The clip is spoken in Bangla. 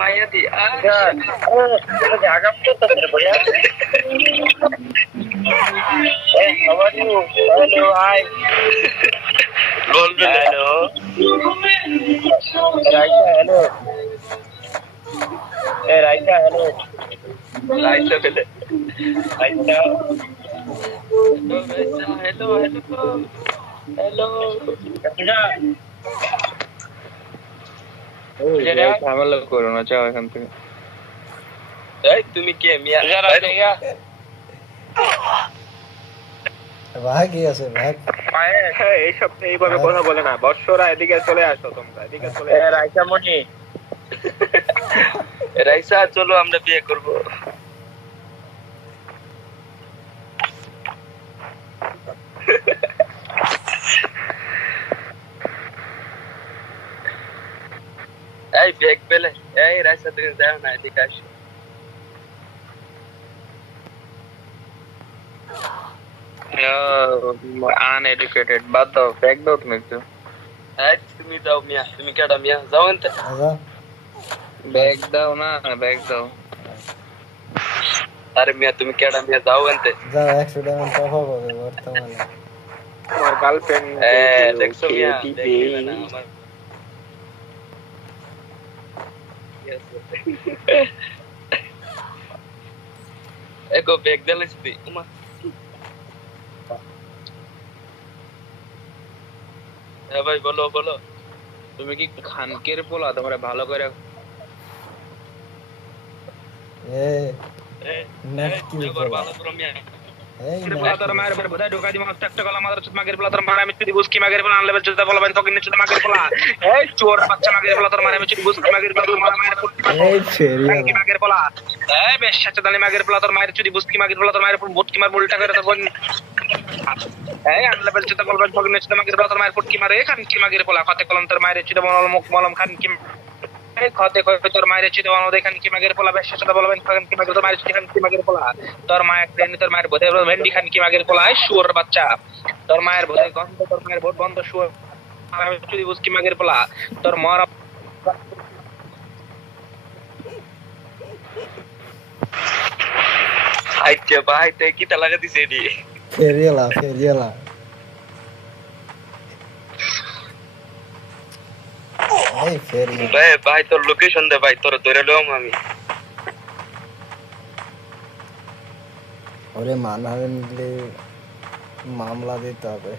মাইয়া দি আগাম তো তোর ভাইয়া how are you hello hi hello Raisa hello hey Raisa hello Raisa ফেলে Raisa Raisa hello hello hello Raisa ওই ভাই ঝামেলা করো না, যাও এখান থেকে। এই তুমি কে মিয়া ভাগ আছে ভাগ। এইসব এইভাবে কথা বলে না, বর্ষরা এদিকে চলে আসো, তোমরা এদিকে চলে hey আসো। Raisa Moni রাইসা চলো আমরা বিয়ে করব এই ব্যাগ পেলে এই রাইসা তুমি যাও না এদিকে আসো আনএডুকেটেড, বাদ দাও, ব্যাগ দাও তুমি একটু। এই তুমি যাও মিয়া তুমি কেডা মিয়া যাও এনতে আচ্ছা ব্যাগ দাও না, ব্যাগ দাও। আরে মিয়া তুমি কেডা মিয়া যাও এনতে যাও 100 টাকা টাকা পাবে বর্তমানে। তোমার গার্লফ্রেন্ড দেখছো মিয়া দেখবে না আমার एको ব্যাগ দিলিস তুই উমা হ্যাঁ ভাই বলো বলো তুমি কি খানকের পোলা? তোমরা ভালো করে এ এ নেট কি এবার বলা? ভালো করো মিয়া এই পোলা তোর মায়ের উপরে বোধহয় ঢোকা দিমা একটা গলা মাদার চুত মাগের পোলা তোর মারে আমি চুদি বুঝকি মাগের পোলা আনলে চুদা বলবেন তখন নিচে মাগের পোলা। এই চোর বাচ্চা মাগের পোলা তোর মারে আমি চুদি বুঝকি মাগের পোলা তোর মায়ের এই ফেরিয়া কি মাগের পোলা। এই বেশ সাচদানি মাগের পোলা তোর মায়ের চুদি বুঝকি মাগের পোলা তোর মায়ের উপর বুটকি মার উল্টা করে তোর বোন। এই আনলে চুদা বলবেন তখন নিচে মাগের পোলা তোর মায়ের ফুটকি মারে খান কি মাগের পোলা খাতে কলম তোর মায়ের চুদা মলম মুখ মলম খান কি খাতে কই তোর মায়ের চুদা বানো দেখান কি মাগের পোলা বেশ সাচদা বলবেন খান কি মাগের তোর মায়ের চুদি খান কি মাগের পোলা তোর মায়ের ফ্রেন্ড তোর মায়ের বোধে ভেন্ডি খান কি মাগের পোলা। এই শুয়োর বাচ্চা তোর মায়ের বোধে গন্ধ তোর মায়ের ভোট বন্ধ শুয়োর আমি চুদি বুঝকি মাগের পোলা তোর মর আইতে ভাই তে কিটা লাগা দিছে এডি ফেরিয়া এই ফেরিয়া ভাই ভাই তোর লোকেশন দে ভাই তোর ধরে লম আমি ওরে মানহারে নিলে মামলা দিতে হবে।